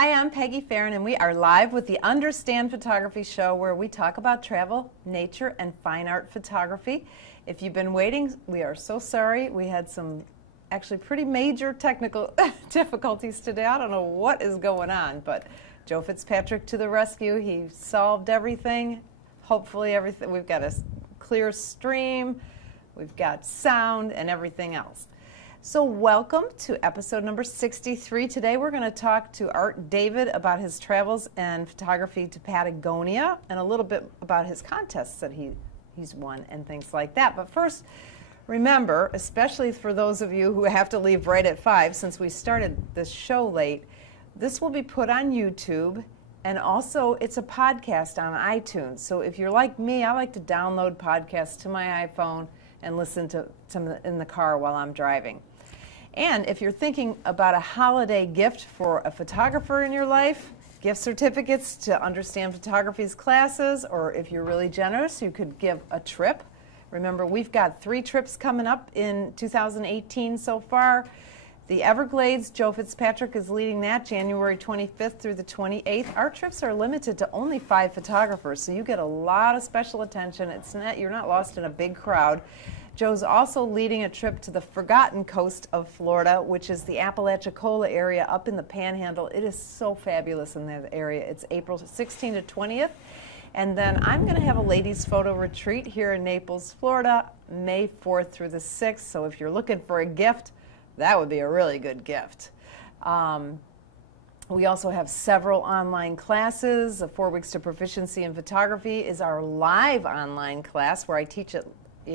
Hi, I'm Peggy Farren, and we are live with the Understand Photography Show, where we talk about travel, nature, and fine art photography. If you've been waiting, we are so sorry. We had some actually pretty major technical difficulties today. I don't know what is going on, but Joe Fitzpatrick to the rescue. He solved everything. Hopefully everything. We've got a clear stream, we've got sound, and everything else. So welcome to episode number 63. Today we're going to talk to Art David about his travels and photography to Patagonia and a little bit about his contests that he's won and things like that. But first, remember, especially for those of you who have to leave right at 5, since we started this show late, this will be put on YouTube, and also it's a podcast on iTunes. So if you're like me, I like to download podcasts to my iPhone and listen to some in the car while I'm driving. And if you're thinking about a holiday gift for a photographer in your life, gift certificates to Understand Photography's classes, or if you're really generous, you could give a trip. Remember, we've got 3 trips coming up in 2018 so far. The Everglades, Joe Fitzpatrick is leading that, January 25th through the 28th. Our trips are limited to only 5 photographers, so you get a lot of special attention. You're not lost in a big crowd. Joe's also leading a trip to the forgotten coast of Florida, which is the Apalachicola area up in the Panhandle. It is so fabulous in that area. It's April 16th to 20th. And then I'm going to have a ladies' photo retreat here in Naples, Florida, May 4th through the 6th. So if you're looking for a gift, that would be a really good gift. We also have several online classes. 4 Weeks to Proficiency in Photography is our live online class where I teach it.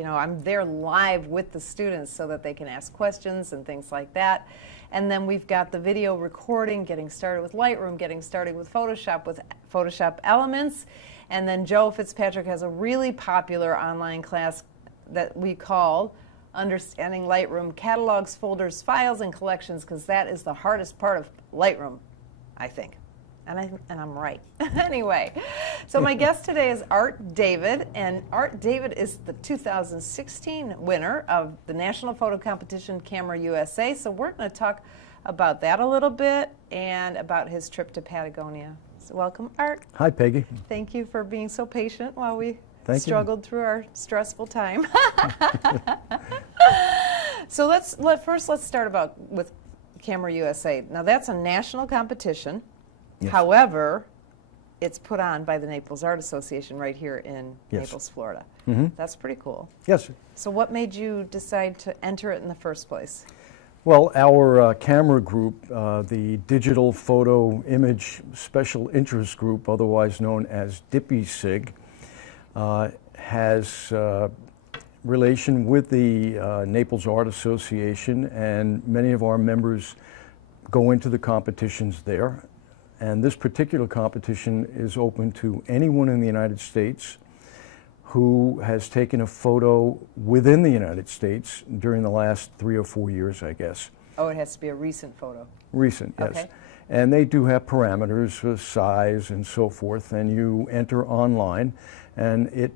I'm there live with the students so that they can ask questions and things like that. And then we've got the video recording, getting started with Lightroom, getting started with Photoshop Elements. And then Joe Fitzpatrick has a really popular online class that we call Understanding Lightroom Catalogs, Folders, Files, and Collections, because that is the hardest part of Lightroom, I think. And I'm right. Anyway, so my guest today is Art David, and Art David is the 2016 winner of the National Photo Competition Camera U.S.A. So we're going to talk about that a little bit and about his trip to Patagonia. So welcome, Art. Hi, Peggy. Thank you for being so patient while we struggled through our stressful time. So let's start with Camera U.S.A. Now that's a national competition. Yes. However, it's put on by the Naples Art Association right here in Naples, Florida. Mm-hmm. That's pretty cool. Yes. So what made you decide to enter it in the first place? Well, our camera group, the Digital Photo Image Special Interest Group, otherwise known as DIPISIG, has relation with the Naples Art Association, and many of our members go into the competitions there. And this particular competition is open to anyone in the United States who has taken a photo within the United States during the last 3 or 4 years, I guess. Oh, it has to be a recent photo. Recent, yes. Okay. And they do have parameters for size and so forth, and you enter online. And it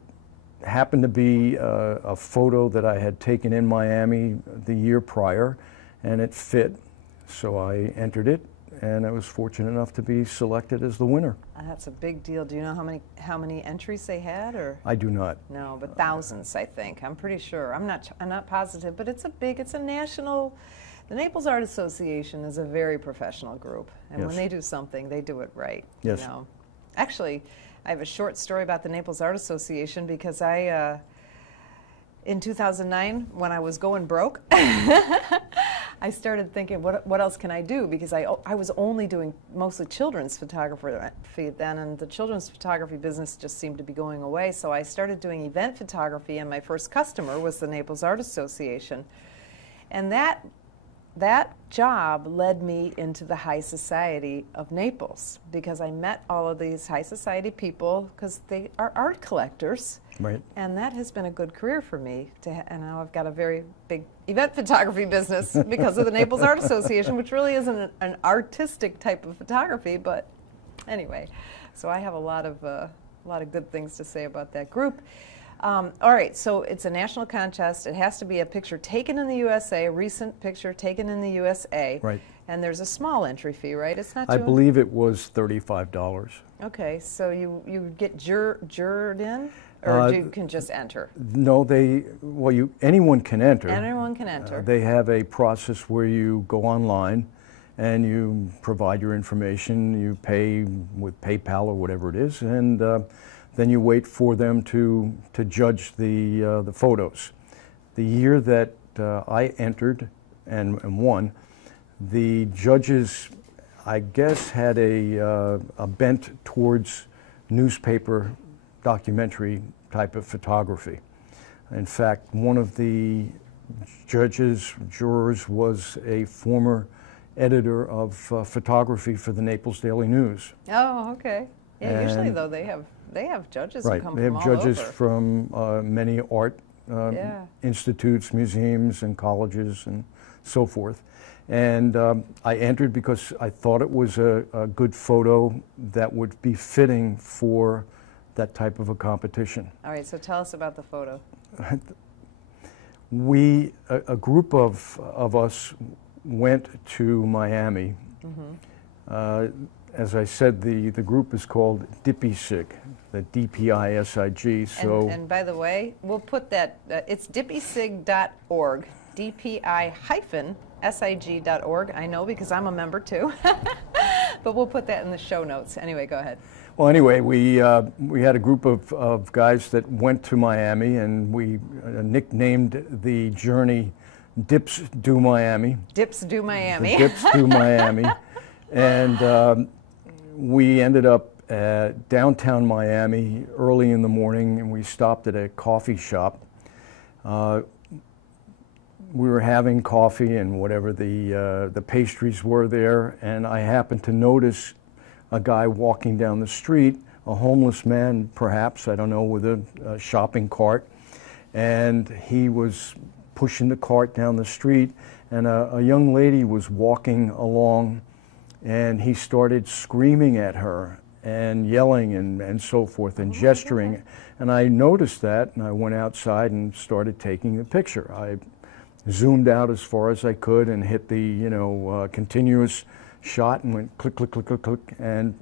happened to be a photo that I had taken in Miami the year prior, and it fit, so I entered it. And I was fortunate enough to be selected as the winner. That's a big deal. Do you know how many entries they had, or? I do not. No, but thousands, I think. I'm pretty sure. I'm not positive, but it's a national. The Naples Art Association is a very professional group, and when they do something, they do it right. Yes. Actually, I have a short story about the Naples Art Association because in 2009, when I was going broke, I started thinking, what else can I do? Because I was only doing mostly children's photography then, and the children's photography business just seemed to be going away. So I started doing event photography, and my first customer was the Naples Art Association. And that job led me into the high society of Naples, because I met all of these high society people because they are art collectors. Right. And that has been a good career for me. And now I've got a very big event photography business because of the Naples Art Association, which really isn't an artistic type of photography, but anyway. So I have a lot of good things to say about that group. All right, so it's a national contest. It has to be a picture taken in the USA, a recent picture taken in the USA. Right. And there's a small entry fee, right? It's not too... I believe it was $35. Okay, so you get jured in, or you can just enter? No, anyone can enter. Anyone can enter. They have a process where you go online and you provide your information, you pay with PayPal or whatever it is, and then you wait for them to judge the photos. The year that I entered and won, the judges, I guess, had a bent towards newspaper documentary type of photography. In fact, one of the jurors was a former editor of photography for the Naples Daily News. Oh, okay. Yeah, usually though they have judges who come from all over. Right, they have judges from many art institutes, museums, and colleges, and so forth. And I entered because I thought it was a good photo that would be fitting for that type of a competition. All right, so tell us about the photo. A group of us went to Miami. Mm-hmm. As I said, the group is called DPISIG, the D-P-I-S-I-G. So, and by the way, we'll put that, it's dipisig.org, DPI-SIG.org. I know because I'm a member too, but we'll put that in the show notes. Anyway, go ahead. Well, anyway, we had a group of guys that went to Miami, and we nicknamed the journey Dips Do Miami. Dips Do Miami. Dips Do Miami. And we ended up at downtown Miami early in the morning, and we stopped at a coffee shop. We were having coffee and whatever the pastries were there, and I happened to notice a guy walking down the street, a homeless man perhaps, I don't know, with a shopping cart, and he was pushing the cart down the street, and a young lady was walking along, and he started screaming at her and yelling and so forth and gesturing. And I noticed that, and I went outside and started taking the picture. I zoomed out as far as I could and hit the continuous shot and went click, click, click, click, click, and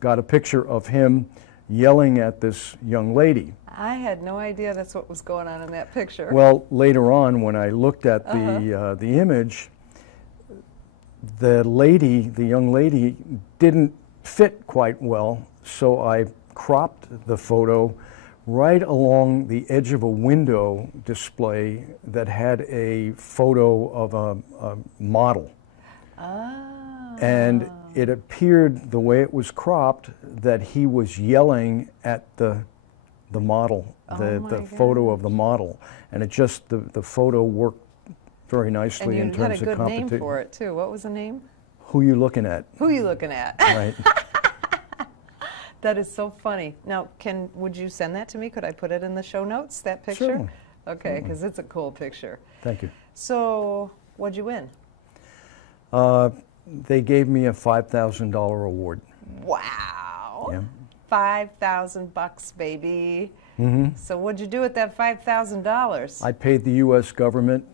got a picture of him yelling at this young lady. I had no idea that's what was going on in that picture. Well, later on, when I looked at the image, the young lady didn't fit quite well, so I cropped the photo right along the edge of a window display that had a photo of a model. And it appeared, the way it was cropped, that he was yelling at the model, the photo of the model. And it just, the photo worked very nicely in terms of competition. And you had a good name for it, too. What was the name? Who You Looking At? Who You Looking At? Right. That is so funny. Now, would you send that to me? Could I put it in the show notes, that picture? Sure. Okay, because it's a cool picture. Thank you. So, what'd you win? They gave me a $5,000 award. Wow. Yeah. $5,000, baby. Mm-hmm. So what'd you do with that $5,000? I paid the U.S. government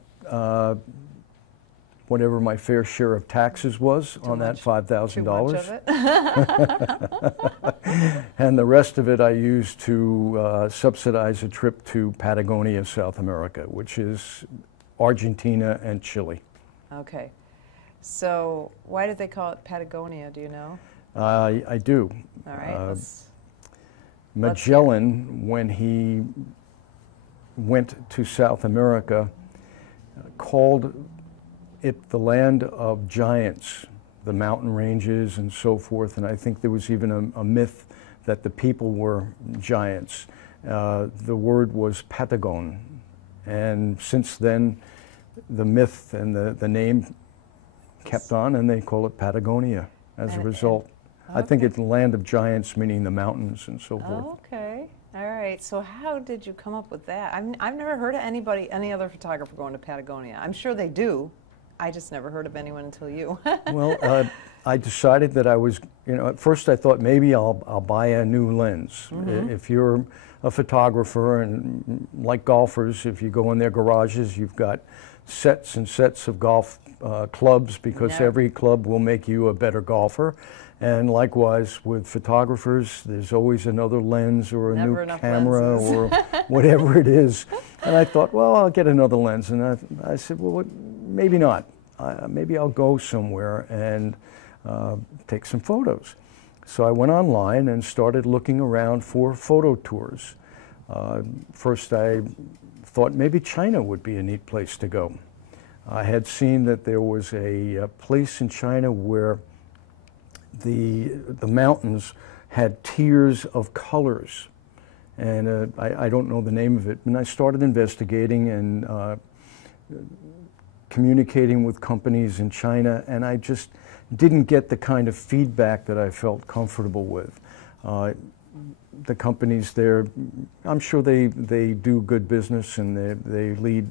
whatever my fair share of taxes was on that $5,000. And the rest of it I used to subsidize a trip to Patagonia, South America, which is Argentina and Chile. Okay. So why did they call it Patagonia, do you know? I do. All right. Magellan, when he went to South America, called it the land of giants, the mountain ranges and so forth, and I think there was even a myth that the people were giants. The word was Patagon, and since then the myth and the name kept on, and they call it Patagonia as a result. Okay. I think it's the land of giants, meaning the mountains and so forth. Okay. All right. So how did you come up with that? I've never heard of any other photographer going to Patagonia. I'm sure they do. I just never heard of anyone until you. Well, I decided that I was, at first I thought maybe I'll buy a new lens. If you're a photographer and like golfers, if you go in their garages, you've got sets and sets of golf clubs because every club will make you a better golfer. And likewise with photographers, there's always another lens or a new camera or whatever it is. And I thought, well, I'll get another lens. And I said, well, maybe not. Maybe I'll go somewhere and take some photos. So I went online and started looking around for photo tours. First I thought maybe China would be a neat place to go. I had seen that there was a place in China where the mountains had tiers of colors, and I don't know the name of it. And I started investigating and communicating with companies in China, and I just didn't get the kind of feedback that I felt comfortable with. The companies there, I'm sure they do good business and they lead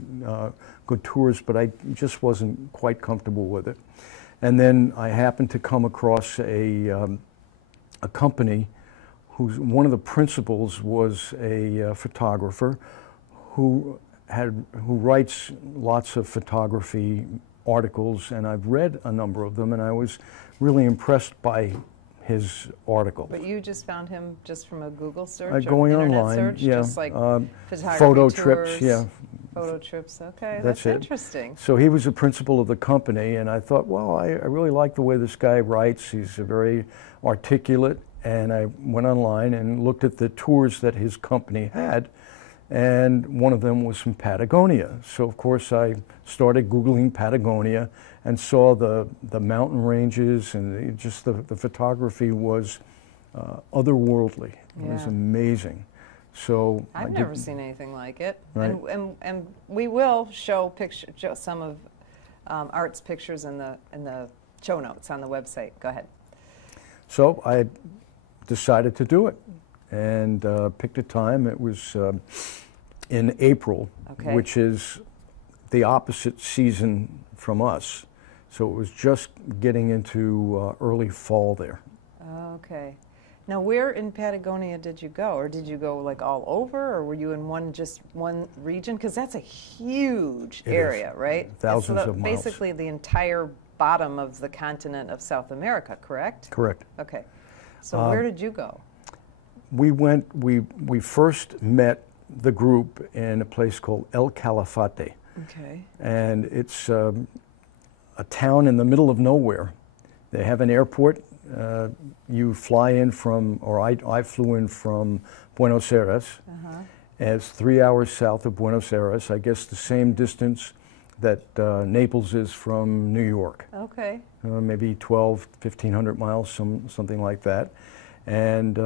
good tours, but I just wasn't quite comfortable with it. And then I happened to come across a company whose one of the principals was a photographer who writes lots of photography articles, and I've read a number of them, and I was really impressed by his article. But you just found him just from a Google search or going internet online, search? yeah. Just like photography photo tours, trips, yeah. Photo trips, okay, That's it. interesting. So he was the principal of the company, and I thought, well, I really like the way this guy writes. He's very articulate, and I went online and looked at the tours that his company had, and one of them was from Patagonia. So of course I started Googling Patagonia and saw the mountain ranges, and just the photography was otherworldly. It was amazing. So I've never seen anything like it. Right. And we will show some of Art's pictures in the show notes on the website. Go ahead. So I decided to do it and picked a time. It was in April, which is the opposite season from us. So it was just getting into early fall there. Okay. Now, where in Patagonia did you go? Or did you go like all over, or were you in just one region? Because that's a huge area, right? Thousands of miles. Basically the entire bottom of the continent of South America, correct? Correct. Okay. So where did you go? We first met the group in a place called El Calafate. Okay. And it's a town in the middle of nowhere. They have an airport. You fly in from, or I flew in from Buenos Aires. It's 3 hours south of Buenos Aires, I guess the same distance that Naples is from New York. Okay. Maybe 1,500 miles, something like that. And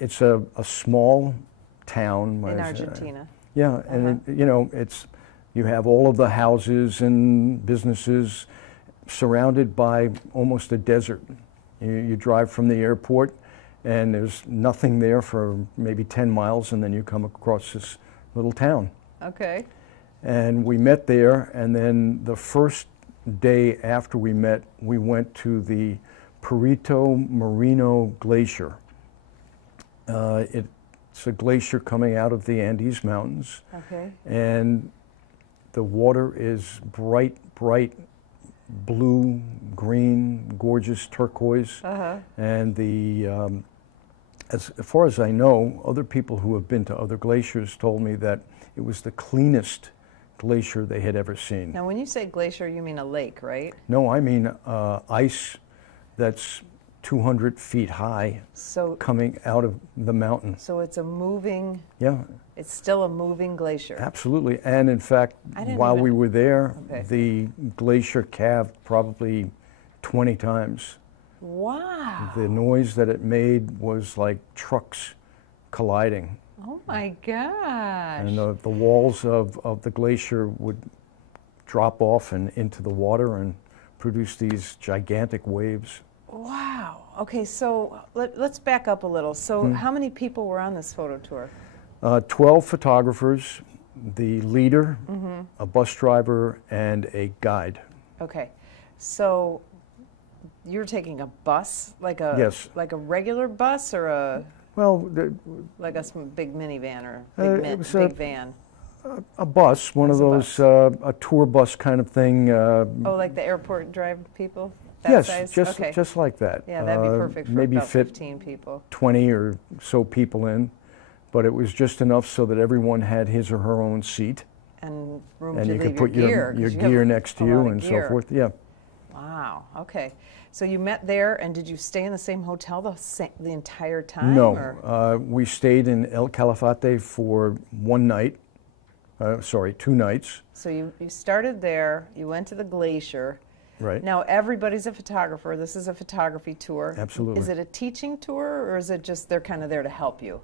it's a small town. In Argentina. Yeah, and you have all of the houses and businesses surrounded by almost a desert. You drive from the airport and there's nothing there for maybe 10 miles, and then you come across this little town. Okay. And we met there, and then the first day after we met, we went to the Perito Moreno Glacier. It's a glacier coming out of the Andes Mountains. Okay. And the water is bright, bright blue, green, gorgeous turquoise. And as far as I know, other people who have been to other glaciers told me that it was the cleanest glacier they had ever seen. Now, when you say glacier, you mean a lake, right? No, I mean ice that's 200 feet high, coming out of the mountain. So it's a moving... Yeah. It's still a moving glacier. Absolutely. And in fact, while we were there, the glacier calved probably 20 times. Wow. The noise that it made was like trucks colliding. Oh my gosh. And the walls of the glacier would drop off and into the water and produce these gigantic waves. Wow. Okay, so let's back up a little. So how many people were on this photo tour? 12 photographers, the leader, a bus driver, and a guide. Okay. So you're taking a bus, like a Yes. like a regular bus, or a Well, like a big minivan or it was big van? a bus, one of It those was a a tour bus kind of thing. Oh, like the airport drive people? That Yes, size? just Okay. just like that. Yeah, that'd be perfect for maybe about fit 15 people. 20 or so people in, but it was just enough so that everyone had his or her own seat, And room and to you leave could put your gear. your 'cause you have gear next to a you lot of and so gear. forth. Yeah. Wow. Okay. So you met there, and did you stay in the same hotel the entire time? No, Or? we stayed in El Calafate for one night. Sorry, 2 nights. So you started there. You went to the glacier. Right. Now everybody's a photographer. This is a photography tour. Absolutely. Is it a teaching tour, or is it just they're kind of there to help you?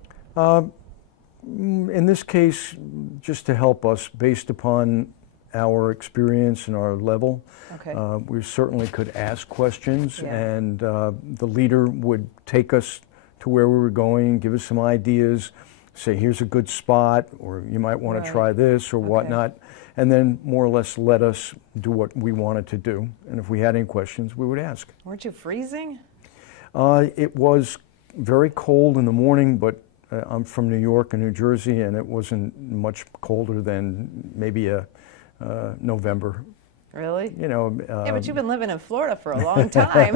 In this case, just to help us based upon our experience and our level. Okay. We certainly could ask questions, Yeah. and the leader would take us to where we were going, give us some ideas, say, here's a good spot, or you might want Right. to try this or Okay. whatnot, and then more or less let us do what we wanted to do. And if we had any questions, we would ask. Weren't you freezing? It was very cold in the morning, but I'm from New York and New Jersey, and it wasn't much colder than maybe a November. Really? You know. Yeah, but you've been living in Florida for a long time.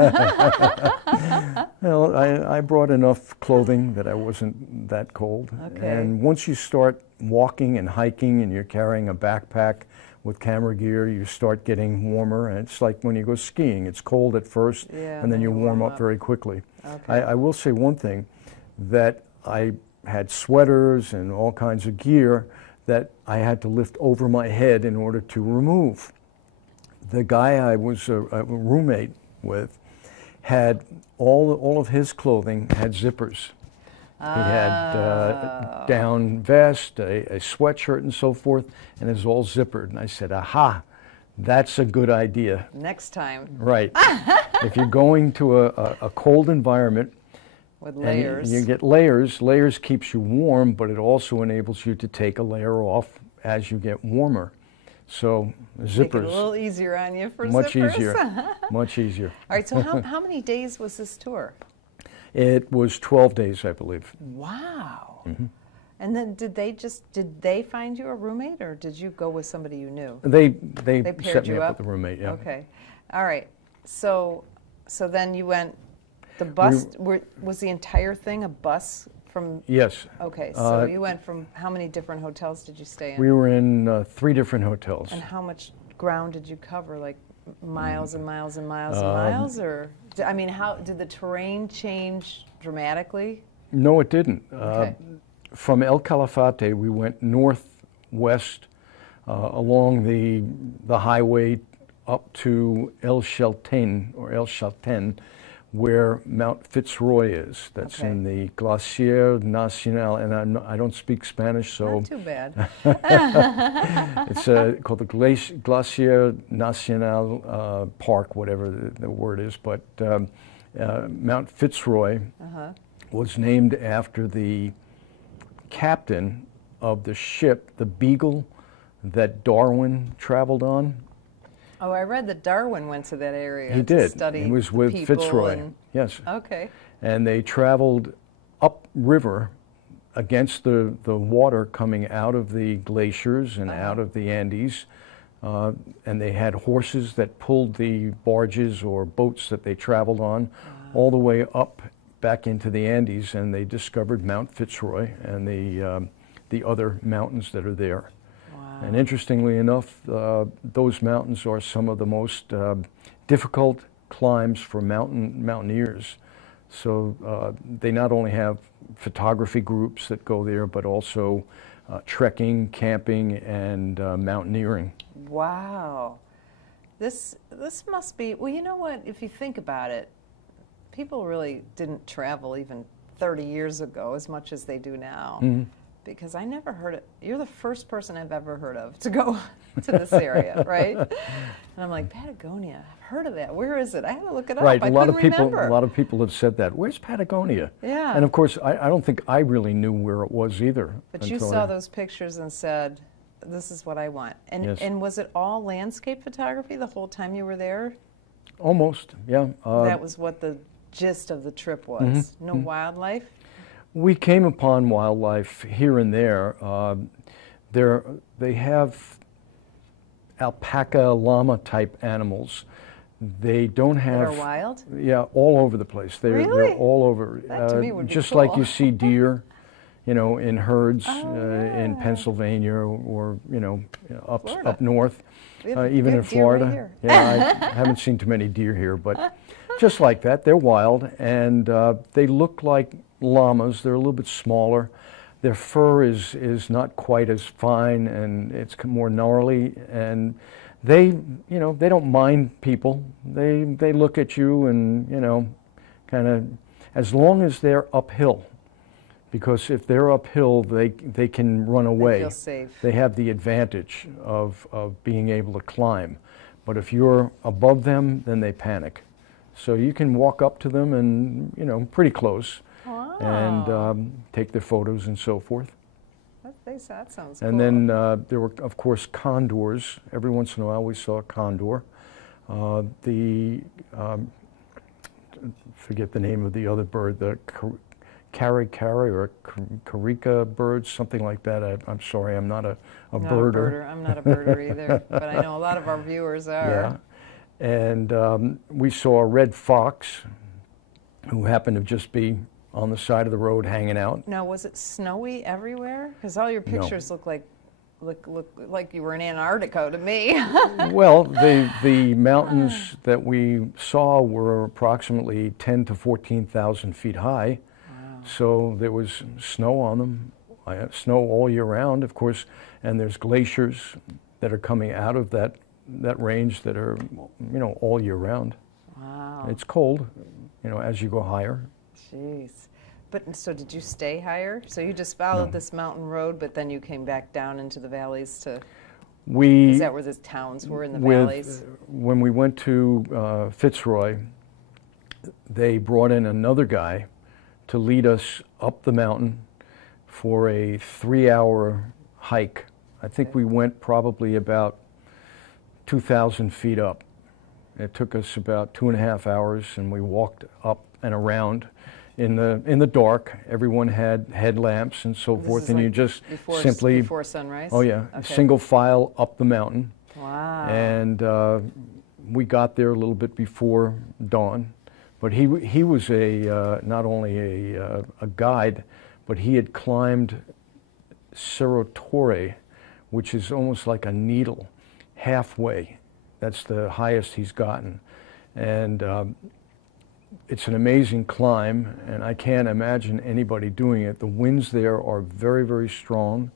Well, I brought enough clothing that I wasn't that cold. Okay. And once you start walking and hiking and you're carrying a backpack with camera gear, you start getting warmer. And it's like when you go skiing, it's cold at first, Yeah, and then you warm up very quickly. Okay. I will say one thing, that I had sweaters and all kinds of gear that I had to lift over my head in order to remove. The guy I was a roommate with had all of his clothing had zippers. He had a down vest, a sweatshirt, and so forth, and it was all zippered. And I said, aha, that's a good idea. Next time. Right. If you're going to a cold environment, With and layers. you get layers. Layers keeps you warm, but it also enables you to take a layer off as you get warmer. So Make it zippers, a little easier on you for much zippers. easier, much easier. All right, so how many days was this tour? It was 12 days, I believe. Wow. Mm-hmm. And then did they find you a roommate, or did you go with somebody you knew? They paired set me you up up? with a roommate. Yeah. Okay. All right. So then you went, the bus, was the entire thing a bus from? Yes. Okay, so you went from, how many different hotels did you stay in? We were in 3 different hotels. And how much ground did you cover? Like miles and miles and miles and miles? Or, I mean, how did the terrain change dramatically? No, it didn't. Okay. From El Calafate, we went northwest along the highway up to El Chalten, where Mount Fitzroy is. That's Okay. in the Glacier Nacional, and I don't speak Spanish, so Not too bad. it's called the Glacier Nacional Park, whatever the word is. But Mount Fitzroy was named after the captain of the ship, the Beagle, that Darwin traveled on. Oh, I read that Darwin went to that area He to did. study He was the with people Fitzroy. and- Yes. Okay. And they traveled upriver against the water coming out of the glaciers and out of the Andes. And they had horses that pulled the barges or boats that they traveled on all the way up back into the Andes, and they discovered Mount Fitzroy and the other mountains that are there. Wow. And interestingly enough, those mountains are some of the most difficult climbs for mountaineers. So they not only have photography groups that go there, but also trekking, camping, and mountaineering. Wow. This must be, well, you know what, if you think about it, people really didn't travel even 30 years ago as much as they do now. Mm-hmm. Because I never heard it. You're the first person I've ever heard of to go to this area, right? And I'm like, Patagonia, I've heard of that. Where is it? I had to look it up. Right, I a lot couldn't of people, remember. a lot of people have said that. Where's Patagonia? Yeah. And of course, I don't think I really knew where it was either. But you until saw I- those pictures and said, this is what I want. And Yes. and was it all landscape photography the whole time you were there? Almost, yeah. That was what the gist of the trip was. No wildlife? We came upon wildlife here and there. They have alpaca, llama type animals. They don't have. That are wild? Yeah, all over the place. They're Really? all over. That to me would be just cool. like you see deer, you know, in herds in yeah. Pennsylvania or you know Florida. up north, We have even in good deer right Florida. here. Yeah, I haven't seen too many deer here, but just like that, they're wild and they look like llamas. They're a little bit smaller. Their fur is not quite as fine and it's more gnarly, and they, you know, they don't mind people. They look at you and, you know, kind of, as long as they're uphill, because if they're uphill, they can run away. They feel safe. They have the advantage of being able to climb. But if you're above them, then they panic. So you can walk up to them and, you know, pretty close. Wow. And take their photos and so forth. That sounds And cool. then there were, of course, condors. Every once in a while we saw a condor. Forget the name of the other bird, the carry or carica bird, something like that. I'm sorry, I'm not a birder. I'm not a birder either, but I know a lot of our viewers are. Yeah. And we saw a red fox who happened to just be on the side of the road hanging out. Now, was it snowy everywhere? Because all your pictures look like you were in Antarctica to me. Well, the mountains that we saw were approximately 10 to 14,000 feet high. Wow. So there was snow on them, snow all year round, of course, and there's glaciers that are coming out of that range that are, you know, all year round. Wow. It's cold, you know, as you go higher. Jeez. But so did you stay higher? So you just followed No. this mountain road, but then you came back down into the valleys to... We, Is that where the towns were, in the valleys? When we went to Fitzroy, they brought in another guy to lead us up the mountain for a 3-hour hike. I think we went probably about 2,000 feet up. It took us about 2.5 hours, and we walked up and around in the dark. Everyone had headlamps and so This forth, is and like you just before, simply before sunrise? Oh yeah, Okay. single file up the mountain. Wow. And we got there a little bit before dawn. But he was not only a guide, but he had climbed Cerro Torre, which is almost like a needle, halfway. That's the highest he's gotten. And it's an amazing climb, and I can't imagine anybody doing it. The winds there are very, very strong.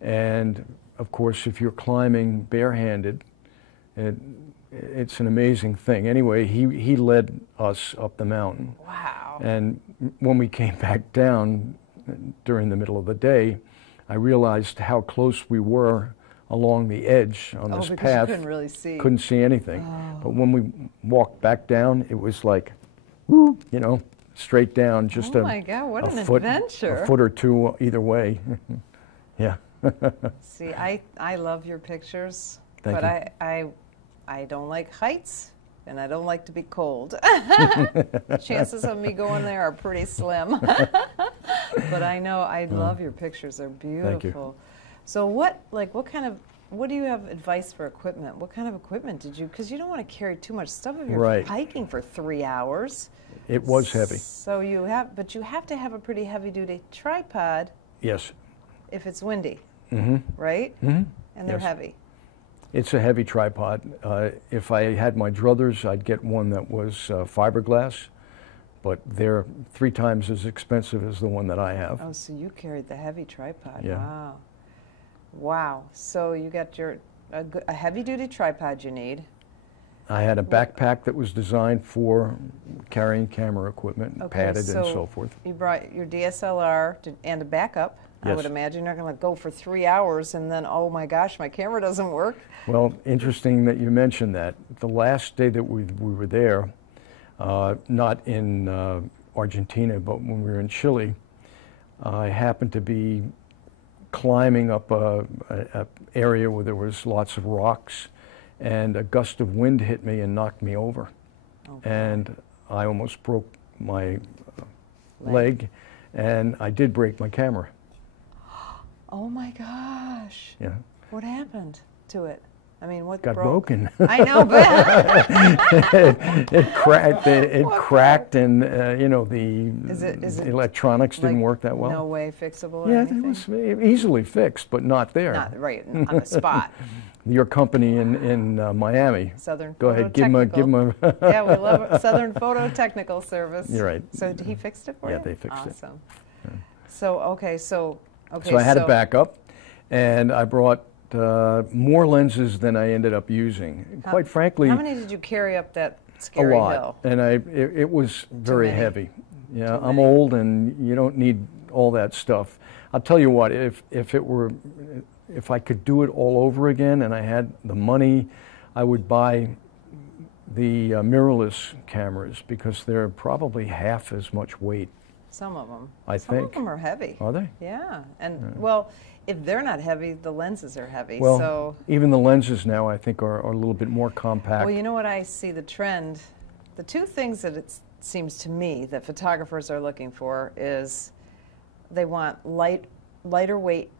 And of course, if you're climbing barehanded, it's an amazing thing. Anyway, he led us up the mountain. Wow. And when we came back down during the middle of the day, I realized how close we were along the edge on this because path. you couldn't really see. Couldn't see anything. Oh. But when we walked back down, it was like, you know, straight down, just Oh my God, what an foot, adventure. a foot or two either way. Yeah. See, I love your pictures, Thank but you. I don't like heights, and I don't like to be cold. Chances of me going there are pretty slim. But I know I love your pictures. They're beautiful. Thank you. So what do you have advice for equipment? What kind of equipment did you, because you don't want to carry too much stuff if you're Right. hiking for 3 hours. It was heavy. So you have to have a pretty heavy duty tripod Yes. if it's windy, Mm-hmm. right? Mm-hmm. And they're Yes. heavy. It's a heavy tripod. If I had my druthers, I'd get one that was fiberglass, but they're 3 times as expensive as the one that I have. Oh, so you carried the heavy tripod. Yeah. Wow. Wow. So you got a heavy-duty tripod you need. I had a backpack that was designed for carrying camera equipment, Okay, padded and so so forth. You brought your DSLR and a backup. I Yes. would imagine you're going to go for 3 hours and then, oh my gosh, my camera doesn't work. Well, interesting that you mentioned that. The last day that we were there, not in Argentina, but when we were in Chile, I happened to be climbing up a area where there was lots of rocks, and a gust of wind hit me and knocked me over. Okay. And I almost broke my leg, and I did break my camera. Oh my gosh. Yeah. What happened to it? I mean, what got broke? broken. I know, but it cracked. It cracked, and you know, the electronics didn't work that well. No way fixable. Or yeah, anything? it was easily fixed, but not there. Not right on the spot. Your company in Miami. Southern. Go ahead, give him a. Yeah, we love it. Southern Photo Technical Service. You're right. So he fixed it for you? Yeah, they fixed it. Awesome. Yeah. So okay, so So I had to back up, and I brought more lenses than I ended up using. Quite frankly, how many did you carry up that scary hill? A lot, hill? and it was very heavy. Yeah, I'm old, and you don't need all that stuff. I'll tell you what, if I could do it all over again, and I had the money, I would buy the mirrorless cameras, because they're probably half as much weight. Some of them. Some of them are heavy. Are they? Yeah, and well, if they're not heavy, the lenses are heavy. Well, so even the lenses now, I think, are a little bit more compact. well, you know what I see the trend. The two things that it seems to me that photographers are looking for is they want lighter weight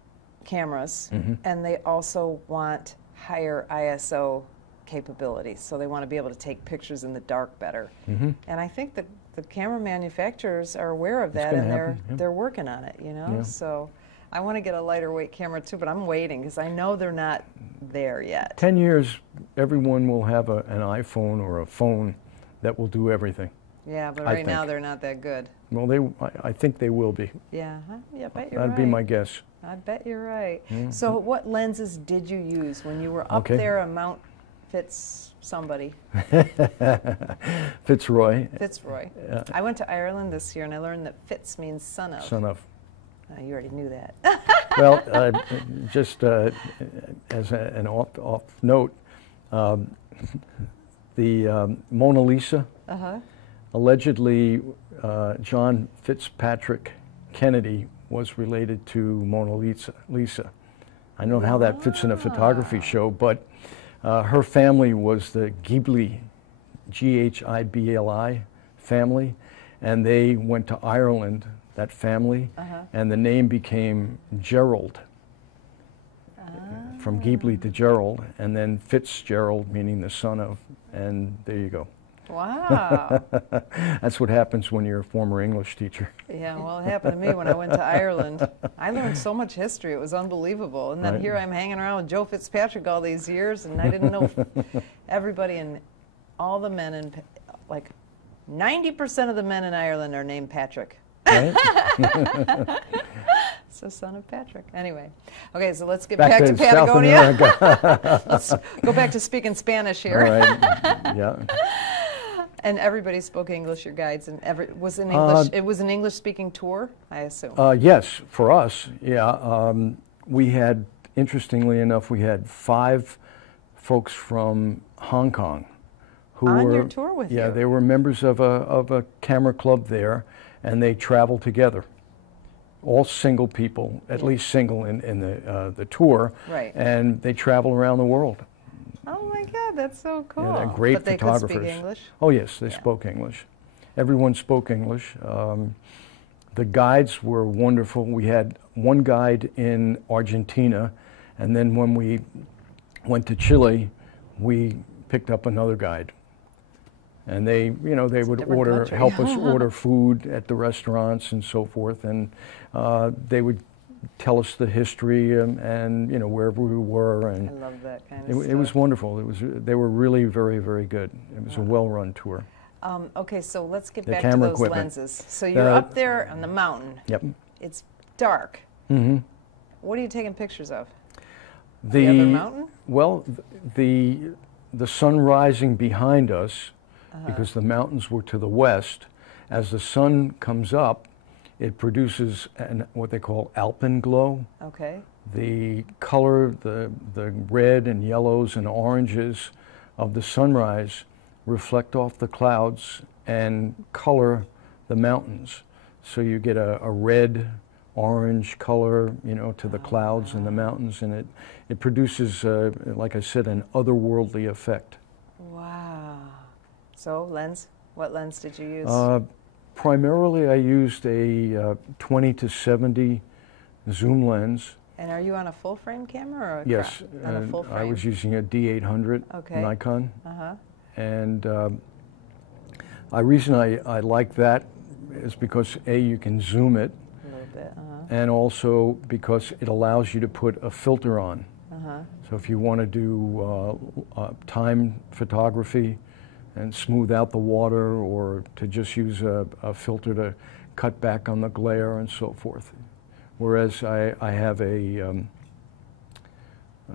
cameras, and they also want higher ISO capabilities. So they want to be able to take pictures in the dark better. And I think that the camera manufacturers are aware of that, and they're working on it, you know. So I want to get a lighter weight camera too, but I'm waiting because I know they're not there yet. 10 years, everyone will have an iPhone or a phone that will do everything. Yeah, but right now they're not that good. Well, I think they will be. Yeah, yeah, I bet you're That'd right. be my guess. I bet you're right. So what lenses did you use when you were up there on Mount somebody? Fitzroy. Fitzroy. I went to Ireland this year, and I learned that Fitz means son of. Son of. You already knew that. Well, just as an off note, the Mona Lisa, allegedly John Fitzpatrick Kennedy was related to Mona Lisa. I don't know how that fits in a photography show, but her family was the Ghibli, G-H-I-B-L-I family, and they went to Ireland, that family, and the name became Gerald, from Ghibli to Gerald, and then Fitzgerald, meaning the son of, and there you go. Wow. That's what happens when you're a former English teacher. Yeah, well, it happened to me when I went to Ireland. I learned so much history. It was unbelievable. And then here I'm hanging around with Joe Fitzpatrick all these years, and I didn't know everybody, and all the men, in, like 90% of the men in Ireland are named Patrick. Right? So son of Patrick. Anyway, okay, so let's get back to Patagonia. South America. Let's go back to speaking Spanish here. All right. Yeah. And everybody spoke English, your guides, and it was an English-speaking tour, I assume. Yes, for us, yeah. We had, interestingly enough, we had 5 folks from Hong Kong who were on your tour with you. Yeah, they were members of a camera club there, and they traveled together. All single people, at least single in the tour, right? And they travel around the world. Oh my God, that's so cool! Yeah, they're great but photographers. They could speak English? Oh yes, they spoke English. Everyone spoke English. The guides were wonderful. We had one guide in Argentina, and then when we went to Chile, we picked up another guide. And they, you know, they would help us order food at the restaurants and so forth, and they would tell us the history and you know, wherever we were. And I love that kind of stuff. It was wonderful. They were really very, very good. It was a well-run tour. Okay, so let's get The back to camera those equipment. lenses. So you're up there on the mountain. Yep. It's dark. Mm-hmm. What are you taking pictures of? The other mountain? Well, the sun rising behind us, because the mountains were to the west. As the sun comes up, it produces what they call alpenglow. Okay. The color, the red and yellows and oranges of the sunrise reflect off the clouds and color the mountains. So you get a red, orange color, you know, to the clouds and the mountains, and it produces, like I said, an otherworldly effect. Wow. So lens, what lens did you use? Primarily I used a 20 to 70 zoom lens. And are you on a full frame camera or a Yes, on a full frame? I was using a D800 Nikon. And the reason I like that is because A, you can zoom it, a little bit, and also because it allows you to put a filter on. So if you want to do time photography and smooth out the water, or to just use a filter to cut back on the glare and so forth. Whereas I have a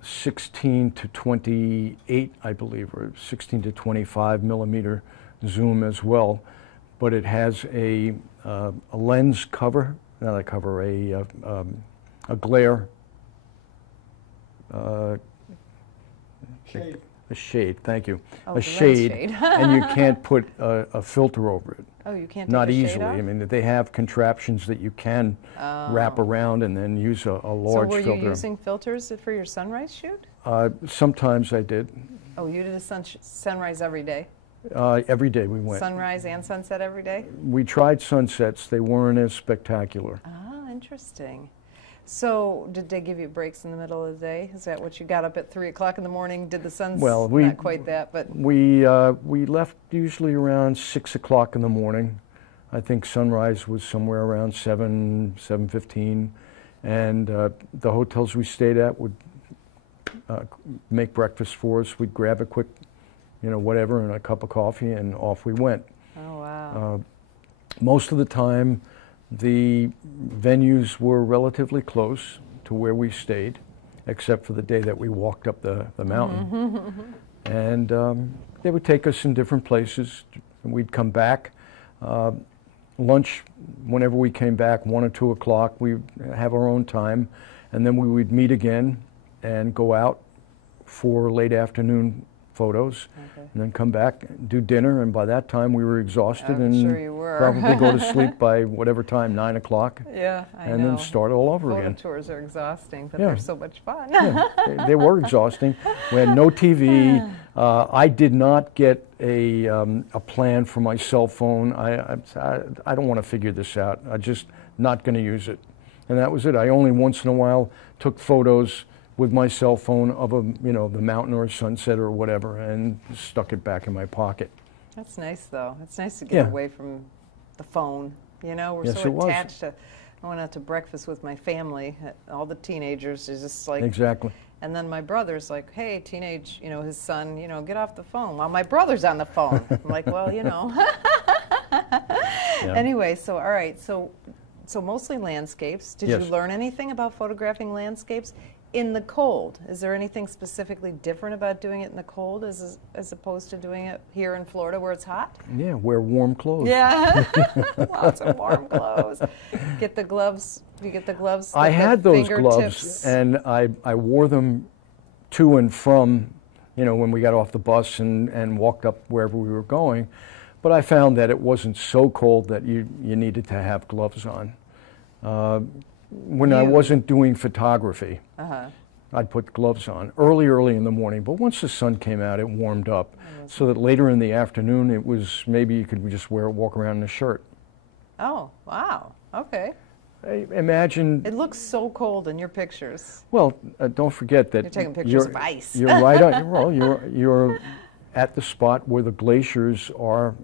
16 to 28, I believe, or 16 to 25 millimeter zoom as well, but it has a lens cover, not a cover, a glare, Shade. a shade, thank you, Oh, a the shade, lens shade. and you can't put a filter over it. Oh, you can't take Not the shade easily. off? I mean, they have contraptions that you can wrap around and then use a large So were filter. you using filters for your sunrise shoot? Sometimes I did. Oh, you did a sunrise every day? Every day we went. Sunrise and sunset every day? We tried sunsets. They weren't as spectacular. Ah, interesting. So did they give you breaks in the middle of the day? Is that what you got up at 3 o'clock in the morning? Did the sun? Well, not quite that, but we left usually around 6 o'clock in the morning. I think sunrise was somewhere around 7:15, and the hotels we stayed at would make breakfast for us. We'd grab a quick, you know, whatever, and a cup of coffee, and off we went. oh wow. Most of the time, the venues were relatively close to where we stayed, except for the day that we walked up the mountain. And they would take us in different places. We'd come back. Lunch, whenever we came back, 1 or 2 o'clock, we'd have our own time. And then we would meet again and go out for late afternoon photos, and then come back, do dinner, and by that time we were exhausted I'm and sure you were. probably go to sleep by whatever time, 9 o'clock, Yeah, I and know. then start all over Photo again. tours are exhausting, but Yeah. they're so much fun. Yeah, they were exhausting. We had no TV. I did not get a plan for my cell phone. I don't want to figure this out. I'm just not going to use it. And that was it. I only once in a while took photos with my cell phone of the mountain or a sunset or whatever, and stuck it back in my pocket. That's nice, though. It's nice to get Yeah. away from the phone. You know, we're Yes, so it was. attached to. I went out to breakfast with my family. All the teenagers is just like. Exactly. And then my brother's like, "Hey, teenage, his son, get off the phone." While my brother's on the phone. I'm like, well, Yeah. Anyway, so all right, so mostly landscapes. Did Yes. you learn anything about photographing landscapes in the cold? Is there anything specifically different about doing it in the cold as opposed to doing it here in Florida where it's hot? Yeah, wear warm clothes. Yeah, lots of warm clothes. Get the gloves. You get the gloves. I the had those fingertips. gloves, and I wore them to and from, when we got off the bus and walked up wherever we were going. But I found that it wasn't so cold that you needed to have gloves on. When I wasn't doing photography, I'd put gloves on early in the morning. But once the sun came out, it warmed up, so that later in the afternoon, it was maybe you could just walk around in a shirt. Oh, wow. Okay. Imagine. It looks so cold in your pictures. Well, don't forget that You're taking pictures of ice. You're right on. Well, you're at the spot where the glaciers are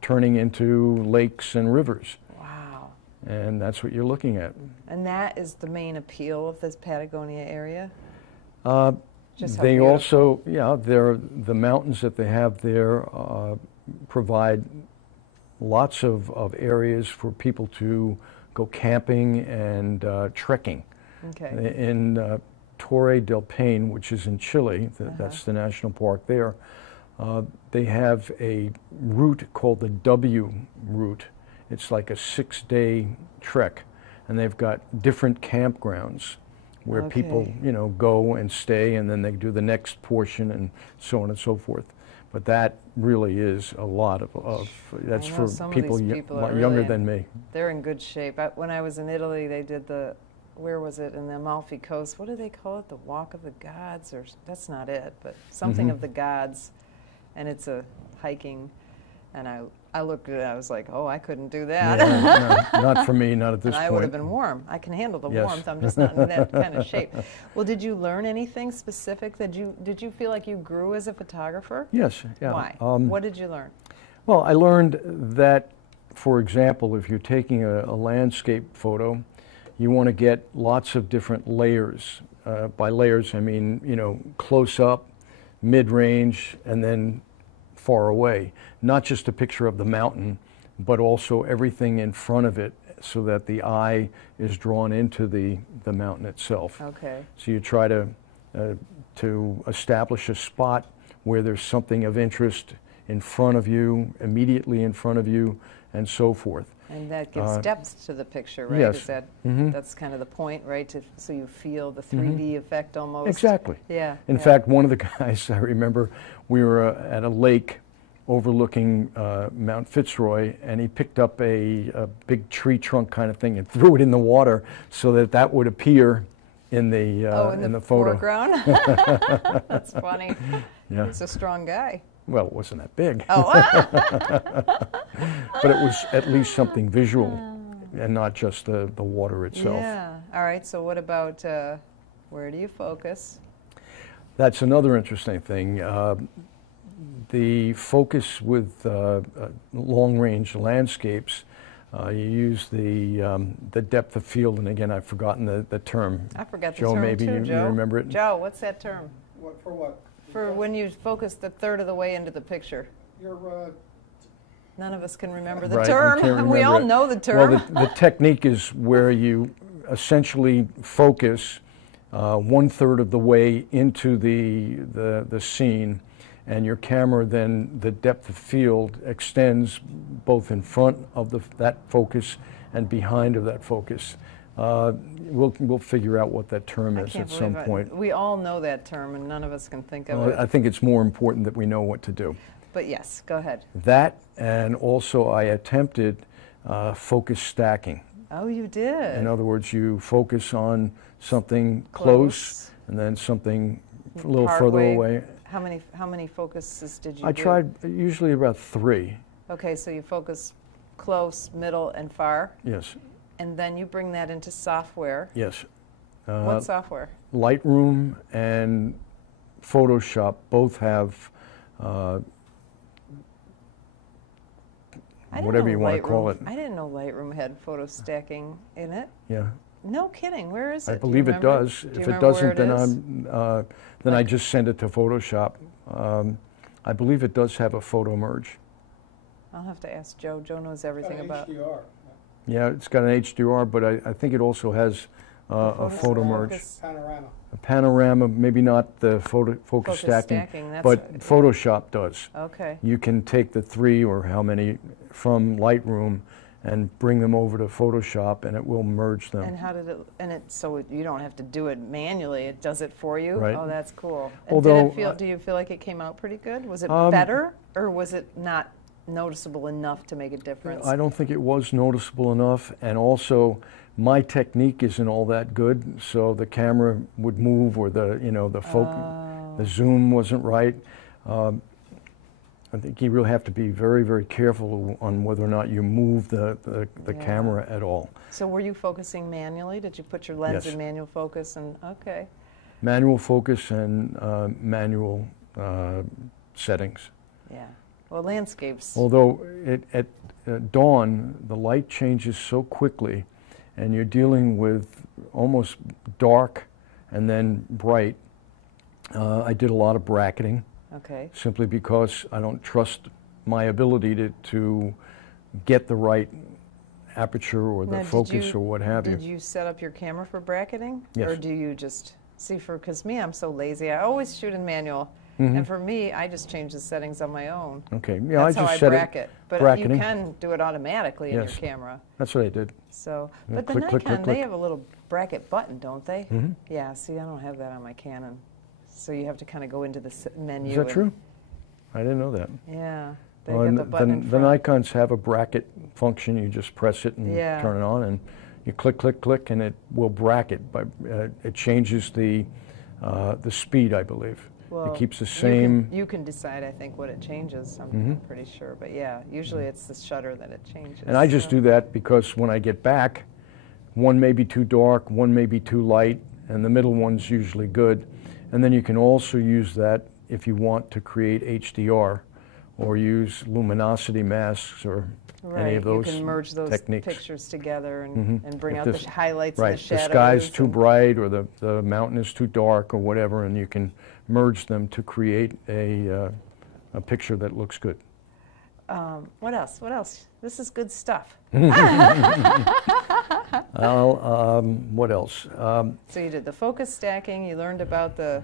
turning into lakes and rivers. Wow. And that's what you're looking at. And that is the main appeal of this Patagonia area? Just how They beautiful. also, the mountains that they have there provide lots of areas for people to go camping and trekking. Okay. In Torre del Paine, which is in Chile, that's the national park there, they have a route called the W route. It's like a 6-day trek, and they've got different campgrounds where people, go and stay, and then they do the next portion and so on and so forth. But that really is a lot of that's for people, younger than me. They're in good shape. When I was in Italy, they did the, where was it, in the Amalfi Coast, what do they call it, the Walk of the Gods, or that's not it, but something of the gods, and it's a hiking, and I looked at it, I was like, oh, I couldn't do that. Yeah, no, not for me, not at this point. I would have been warm. I can handle the warmth. I'm just not in that kind of shape. Well, did you learn anything specific? Did you feel like you grew as a photographer? Yes. Yeah. Why? What did you learn? Well, I learned that, for example, if you're taking a landscape photo, you want to get lots of different layers. By layers, I mean, you know, close up, mid-range, and then far away. Not just a picture of the mountain, but also everything in front of it, so that the eye is drawn into the mountain itself. Okay. So you try to establish a spot where there's something of interest in front of you, immediately in front of you, and so forth. And that gives depth to the picture, right? Yes. Is that, that's kind of the point, right? So you feel the 3D effect almost. Exactly. Yeah. In fact, one of the guys, I remember, we were at a lake overlooking Mount Fitzroy, and he picked up a big tree trunk kind of thing and threw it in the water so that would appear in the in the photo. Foreground? That's funny. Yeah. He's a strong guy. Well, it wasn't that big. Oh. But it was at least something visual and not just the water itself. Yeah. All right. So what about where do you focus? That's another interesting thing. The focus with long-range landscapes, you use the depth of field, and again, I've forgotten the term. I forgot the Joe, term maybe too, you Joe. remember it? Joe, what's that term? For what? For when you focus the third of the way into the picture. You're, None of us can remember the Right, term. we can't remember We all it. know the term. Well, the technique is where you essentially focus 1/3 of the way into the scene, and your camera then, the depth of field extends both in front of that focus and behind of that focus. We'll figure out what that term is at some point. We all know that term, and none of us can think of it. I think it's more important that we know what to do. But yes, go ahead. That, and also I attempted focus stacking. Oh, you did? In other words, you focus on something close and then something a little further away. How many focuses did you do? I tried usually about 3. Okay, so you focus close, middle, and far? Yes. And then you bring that into software. Yes. What software? Lightroom and Photoshop both have whatever you want to call it. I didn't know Lightroom had photo stacking in it. Yeah. No kidding. Where is it? I believe it does. If it doesn't, then I just send it to Photoshop. I believe it does have a photo merge. I'll have to ask Joe. Joe knows everything about. HDR. Yeah, it's got an HDR, but I think it also has a photo merge. Panorama. A panorama, maybe not the focus stacking, but Photoshop does. Okay. You can take the 3 or how many from Lightroom and bring them over to Photoshop, and it will merge them. And how did it? So you don't have to do it manually. It does it for you. Right. Oh, that's cool. And Although, do you feel like it came out pretty good? Was it better, or was it not noticeable enough to make a difference? I don't think it was noticeable enough, and also my technique isn't all that good, so the camera would move, or the zoom wasn't right. I think you really have to be very, very careful on whether or not you move the camera at all. So were you focusing manually? Did you put your lens in manual focus? And okay. Manual focus and manual settings. Yeah. Well, landscapes. Although at dawn, the light changes so quickly, and you're dealing with almost dark and then bright. I did a lot of bracketing. Okay. Simply because I don't trust my ability to get the right aperture or the focus or what have you. Did you set up your camera for bracketing? Yes. Or do you just see, because me, I'm so lazy. I always shoot in manual. And for me, I just change the settings on my own. Okay. Yeah, That's I just how I set bracket. But bracketing. you can do it automatically in your camera. That's what I did. So, Yeah, but the click, click, Nikon, click, click. they have a little bracket button, don't they? Yeah, see, I don't have that on my Canon. So you have to kind of go into the menu. Is that true? I didn't know that. Yeah. They Well, get and the button in the front. Nikons have a bracket function. You just press it and Yeah. turn it on, and you click, click, click, and it will bracket. It changes the speed, I believe. Well, it keeps the same. You can decide, I think, what it changes. I'm pretty sure. But yeah, usually it's the shutter that it changes. And I just do that because when I get back, one may be too dark, one may be too light, and the middle one's usually good. And then you can also use that if you want to create HDR or use luminosity masks or any of those you can merge those techniques. Pictures together and bring out the highlights right, and the shadows. the sky's too bright or the mountain is too dark or whatever, and you can merge them to create a picture that looks good. What else? What else? This is good stuff. What else? So you did the focus stacking. You learned about the...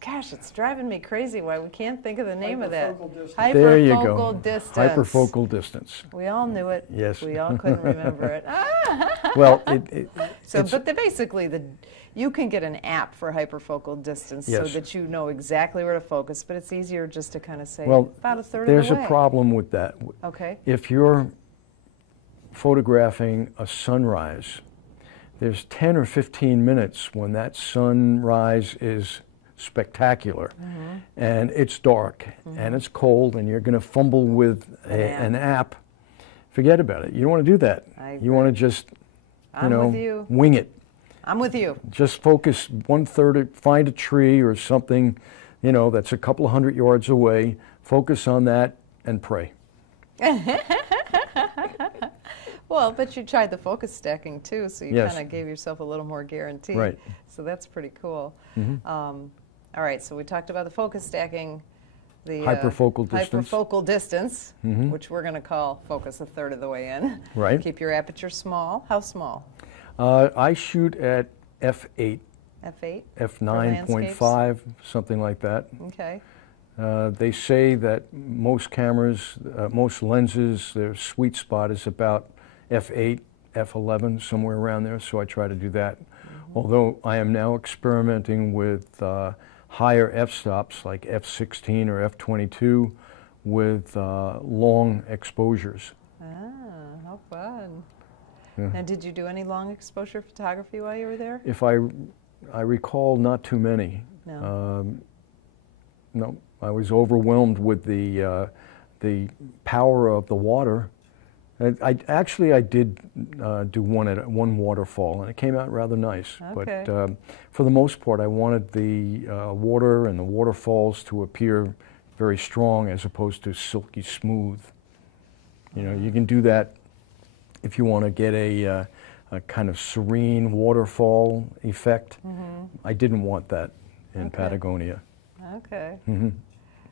Gosh, it's driving me crazy why we can't think of the name of that. There you go. Hyperfocal distance. Hyperfocal distance. We all knew it. Yes. We all couldn't remember it. Well, basically, you can get an app for hyperfocal distance so Yes. that you know exactly where to focus, but it's easier just to kind of say well, about a third of the way. there's a problem with that. Okay. If you're photographing a sunrise, there's 10 or 15 minutes when that sunrise is spectacular, and it's dark, and it's cold, and you're going to fumble with an app. Forget about it. You don't want to do that. You want to just, wing it. I'm with you. Just focus 1/3, find a tree or something, that's a couple of 100 yards away. Focus on that and pray. Well, but you tried the focus stacking too, so you Yes. kind of gave yourself a little more guarantee. Right. So that's pretty cool. All right, so we talked about the focus stacking, the Hyperfocal distance. hyperfocal distance, which we're going to call focus a third of the way in. Right. Keep your aperture small. How small? I shoot at f8, f8? f9.5, something like that. Okay. They say that most cameras, most lenses, their sweet spot is about f8, f11, somewhere around there, so I try to do that. Although I am now experimenting with higher f-stops like f16 or f22 with long exposures. Ah, how fun. Yeah. And did you do any long exposure photography while you were there? If I recall, not too many. No. No, I was overwhelmed with the power of the water. I did do one waterfall, and it came out rather nice. Okay. But for the most part, I wanted the water and the waterfalls to appear very strong as opposed to silky smooth. You can do that if you want to get a kind of serene waterfall effect. I didn't want that in Patagonia. Okay.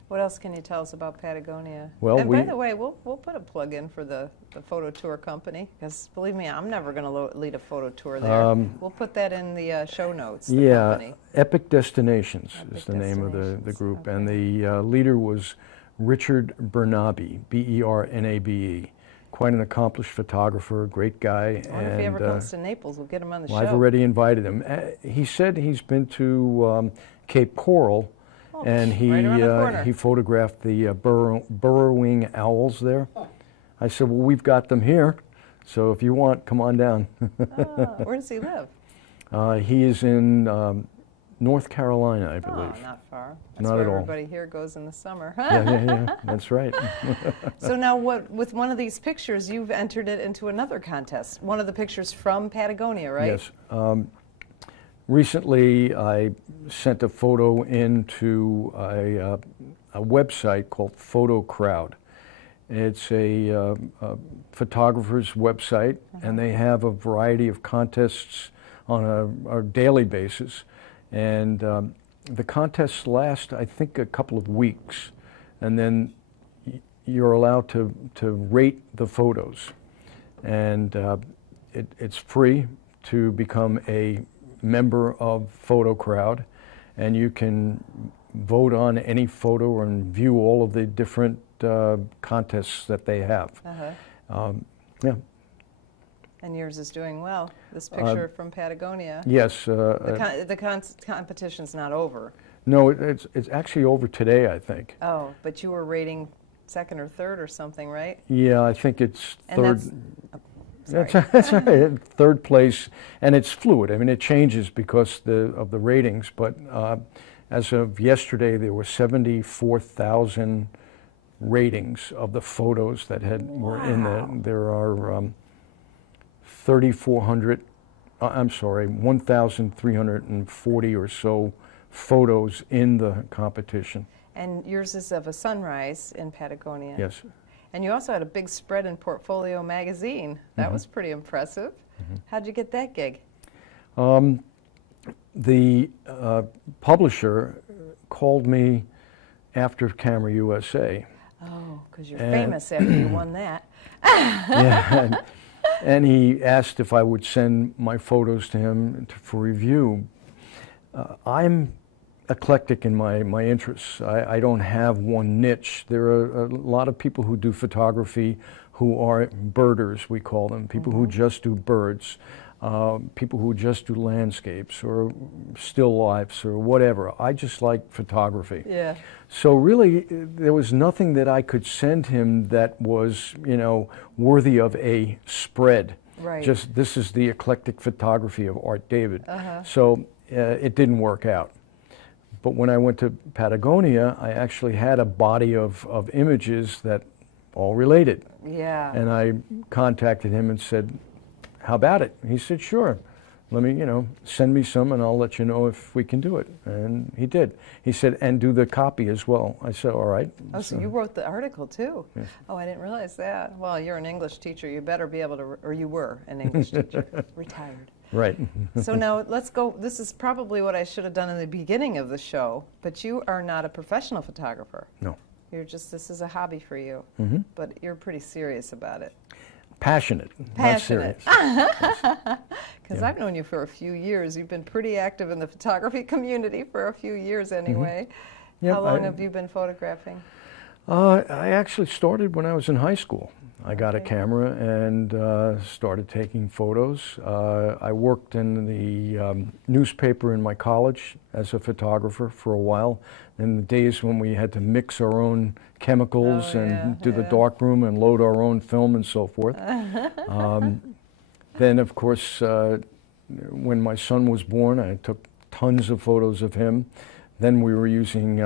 What else can you tell us about Patagonia? Well, and by the way, we'll put a plug in for the photo tour company, because believe me, I'm never going to lead a photo tour there. We'll put that in the show notes. The company. Epic Destinations is the name of the Destinations, group, okay. and the leader was Richard Bernabe, B-E-R-N-A-B-E. Quite an accomplished photographer, great guy. I wonder if he ever comes to Naples, we'll get him on the show. I've already invited him. He said he's been to Cape Coral, and he photographed the burrowing owls there. I said, well, we've got them here, so if you want, come on down. Where does he live? He is in North Carolina, I believe. Oh, not far. That's Not where at all. everybody here goes in the summer. Yeah, that's right. So now with one of these pictures, you've entered it into another contest. One of the pictures from Patagonia, right? Yes. Recently, I sent a photo into a website called Photo Crowd. It's a photographer's website, and they have a variety of contests on a daily basis. And the contests last, I think, a couple of weeks, and then you're allowed to rate the photos. And it's free to become a member of Photo Crowd, and you can vote on any photo and view all of the different contests that they have. Yeah. And yours is doing well. This picture from Patagonia. Yes. The competition's not over. No, it's actually over today, I think. Oh, but you were rating second or third or something, right? Yeah, I think it's And third. Sorry. That's all right. Third place, and it's fluid. I mean, it changes because of the ratings. But as of yesterday, there were 74,000 ratings of the photos that were in there. There are 3,400. I'm sorry, 1,340 or so photos in the competition. And yours is of a sunrise in Patagonia. Yes. And you also had a big spread in Portfolio magazine. That was pretty impressive. How'd you get that gig? The publisher called me after Camera U.S.A. Oh, because you're famous after you won that. Yeah, and he asked if I would send my photos to him for review. I'm eclectic in my interests. I don't have one niche. There are a lot of people who do photography who are birders, we call them, people who just do birds, people who just do landscapes or still lifes or whatever. I just like photography. Yeah. So really, there was nothing that I could send him that was, you know, worthy of a spread. Right. Just, this is the eclectic photography of Art David. So it didn't work out. But when I went to Patagonia, I actually had a body of images that all related. Yeah. And I contacted him and said, how about it? He said, sure. Let me, you know, send me some and I'll let you know if we can do it. And he did. He said, and do the copy as well. I said, all right. Oh, so you wrote the article too? Yes. Oh, I didn't realize that. Well, you're an English teacher. You better be able to, or you were an English teacher, retired. Right. So now let's go. This is probably what I should have done in the beginning of the show, but you are not a professional photographer. No. You're just, this is a hobby for you, but you're pretty serious about it. Passionate, not serious. Because I've known you for a few years. You've been pretty active in the photography community for a few years anyway. Yep, How long have you been photographing? I actually started when I was in high school. I got a camera and started taking photos. I worked in the newspaper in my college as a photographer for a while. In the days when we had to mix our own chemicals and do the darkroom and load our own film and so forth. Then, of course, when my son was born, I took tons of photos of him. Then we were using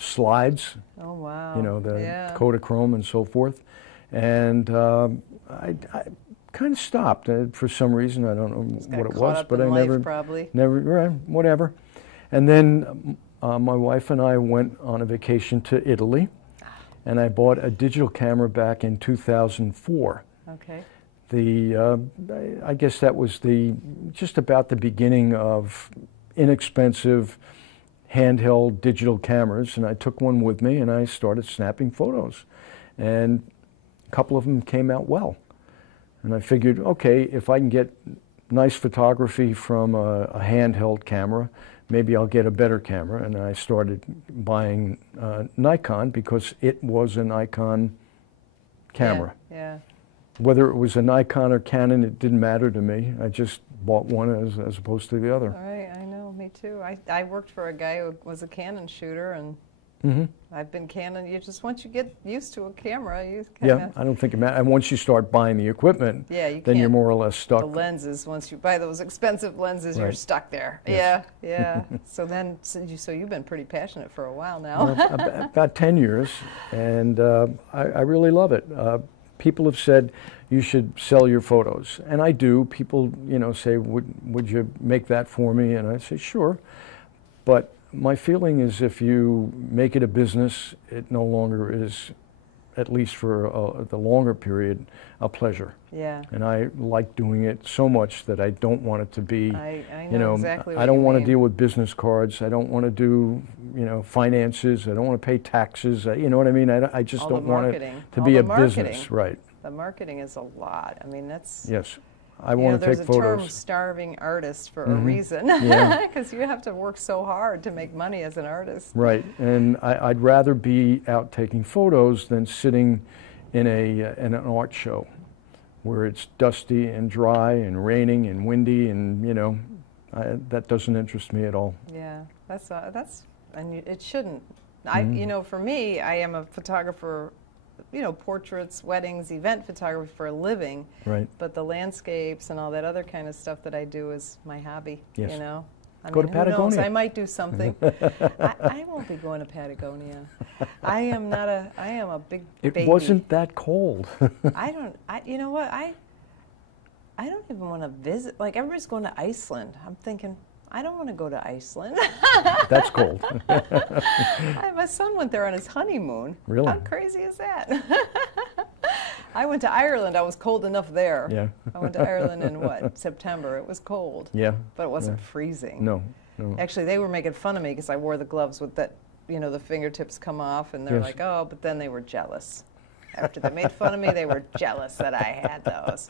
slides. Oh, wow. You know, the Kodachrome and so forth. And I kind of stopped for some reason. I don't know what it was, but I never, whatever. And then my wife and I went on a vacation to Italy, and I bought a digital camera back in 2004. Okay. I guess that was just about the beginning of inexpensive handheld digital cameras, and I took one with me and I started snapping photos. And a couple of them came out well. And I figured, okay, if I can get nice photography from a handheld camera, maybe I'll get a better camera. And I started buying Nikon because it was a Nikon camera. Yeah. Whether it was a Nikon or Canon, it didn't matter to me. I just bought one as opposed to the other. All right, I know, me too. I worked for a guy who was a Canon shooter, and I've been Canon. You just, once you get used to a camera, you kind of... Yeah, I don't think it matters. And once you start buying the equipment, then you're more or less stuck. The lenses, once you buy those expensive lenses, you're stuck there. Yes. Yeah. So then, so you've been pretty passionate for a while now. About 10 years, and I really love it. People have said you should sell your photos, and I do. People, you know, say, would you make that for me? And I say, sure. But my feeling is if you make it a business, it no longer is, at least for the longer period, a pleasure. Yeah. And I like doing it so much that I don't want it to be, I know, you know, exactly what I don't want to mean. deal with business cards. I don't want to do, you know, finances. I don't want to pay taxes. You know what I mean? I just don't want it to be a business. Right. The marketing is a lot. I mean, that's... Yes. I want to take photos. There's a term, starving artist, for a reason, because you have to work so hard to make money as an artist. Right, and I'd rather be out taking photos than sitting in an art show where it's dusty and dry and raining and windy, and you know, that doesn't interest me at all. Yeah, that's and it shouldn't. You know, for me, I am a photographer, you know, portraits, weddings, event photography for a living. Right. But the landscapes and all that other kind of stuff that I do is my hobby, Yes. you know. I Go mean, to Patagonia. who knows? I might do something. I won't be going to Patagonia. I am a big baby. It wasn't that cold. You know what? I don't even want to visit. Like, everybody's going to Iceland. I'm thinking, I don't want to go to Iceland. That's cold. My son went there on his honeymoon. Really? How crazy is that? I went to Ireland. I was cold enough there. Yeah. I went to Ireland in what? September. It was cold. Yeah. But it wasn't freezing. No, no. Actually, they were making fun of me because I wore the gloves with that, you know, the fingertips come off, and they're Yes. like, oh, but then they were jealous. After they made fun of me, they were jealous that I had those.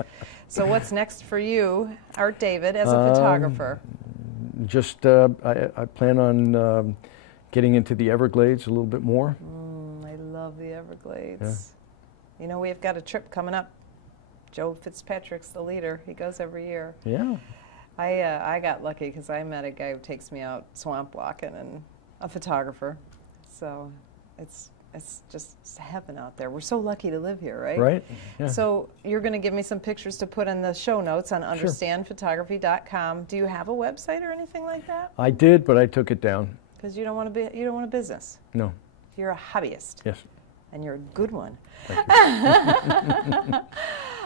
So what's next for you, Art David, as a photographer? Just, I plan on getting into the Everglades a little bit more. I love the Everglades. Yeah. You know, we've got a trip coming up. Joe Fitzpatrick's the leader. He goes every year. Yeah. I got lucky because I met a guy who takes me out swamp walking, and a photographer. So it's just heaven out there. We're so lucky to live here, right? Right. Yeah. So you're going to give me some pictures to put in the show notes on understandphotography.com. Do you have a website or anything like that? I did, but I took it down. Because you don't want a business. No. You're a hobbyist. Yes. And you're a good one. Thank you.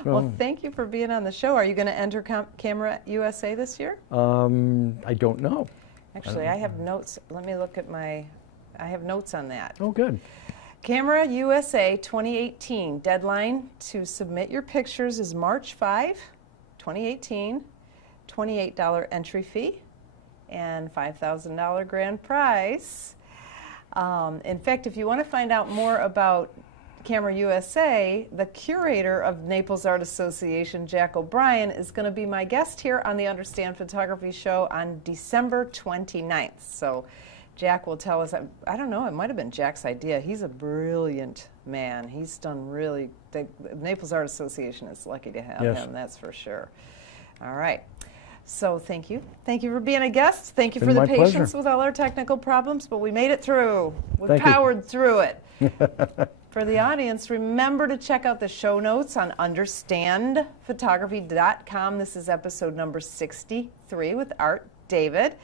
Well, thank you for being on the show. Are you going to enter Camera U.S.A. this year? I don't know. Actually, I have notes. Let me look at I have notes on that. Oh, good. Camera U.S.A. 2018. Deadline to submit your pictures is March 5, 2018. $28 entry fee and $5,000 grand prize. In fact, if you want to find out more about Camera U.S.A., the curator of Naples Art Association, Jack O'Brien, is going to be my guest here on the Understand Photography Show on December 29th. So Jack will tell us, I don't know, it might have been Jack's idea. He's a brilliant man. He's done really, the Naples Art Association is lucky to have him, that's for sure. All right. So thank you. Thank you for being a guest. Thank you for the patience with all our technical problems, but we made it through. We powered through it. For the audience, remember to check out the show notes on understandphotography.com. This is episode number 63 with Art David.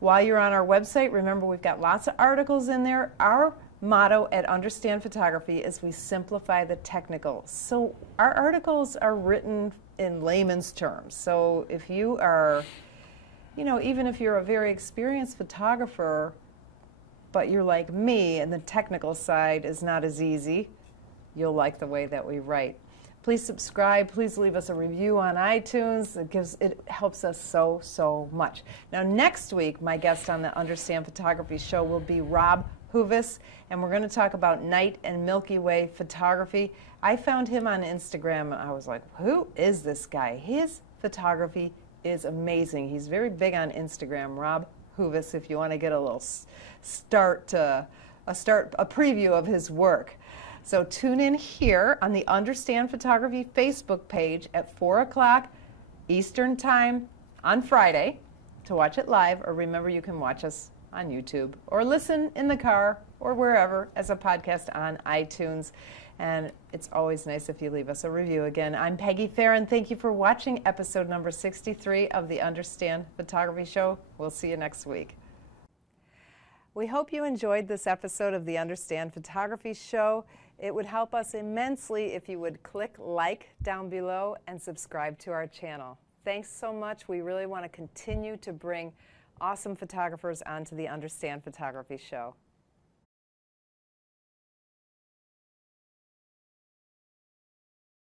While you're on our website, remember we've got lots of articles in there. Our motto at Understand Photography is we simplify the technical. So our articles are written in layman's terms. So if you are, you know, even if you're a very experienced photographer, but you're like me and the technical side is not as easy, you'll like the way that we write. Please subscribe. Please leave us a review on iTunes. It helps us so much. Now next week, my guest on the Understand Photography Show will be Rob Huvis, and we're going to talk about night and Milky Way photography. I found him on Instagram, and I was like, who is this guy? His photography is amazing. He's very big on Instagram, Rob Huvis, if you want to get a little a preview of his work. So tune in here on the Understand Photography Facebook page at 4 o'clock Eastern Time on Friday to watch it live, or remember you can watch us on YouTube or listen in the car or wherever as a podcast on iTunes. And it's always nice if you leave us a review. Again, I'm Peggy Farren. Thank you for watching episode number 63 of the Understand Photography Show. We'll see you next week. We hope you enjoyed this episode of the Understand Photography Show. It would help us immensely if you would click like down below and subscribe to our channel. Thanks so much. We really want to continue to bring awesome photographers onto the Understand Photography Show.